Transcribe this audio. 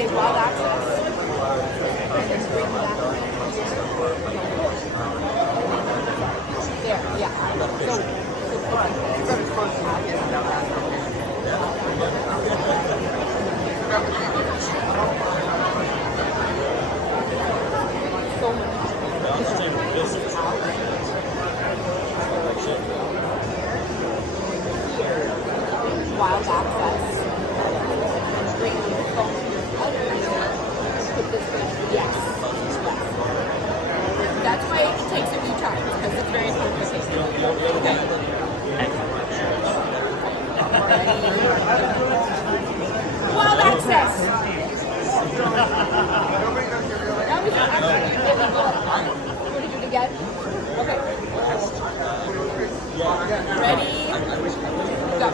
say wild access. And then bring that there, yeah. Wild access. Bring the phone to your other ear. Put this way. Yes. That's why it takes a few times, because it's very complicated. Okay. Wild access. Now we can actually really go up. Want to do it again? Okay. Ready? Go.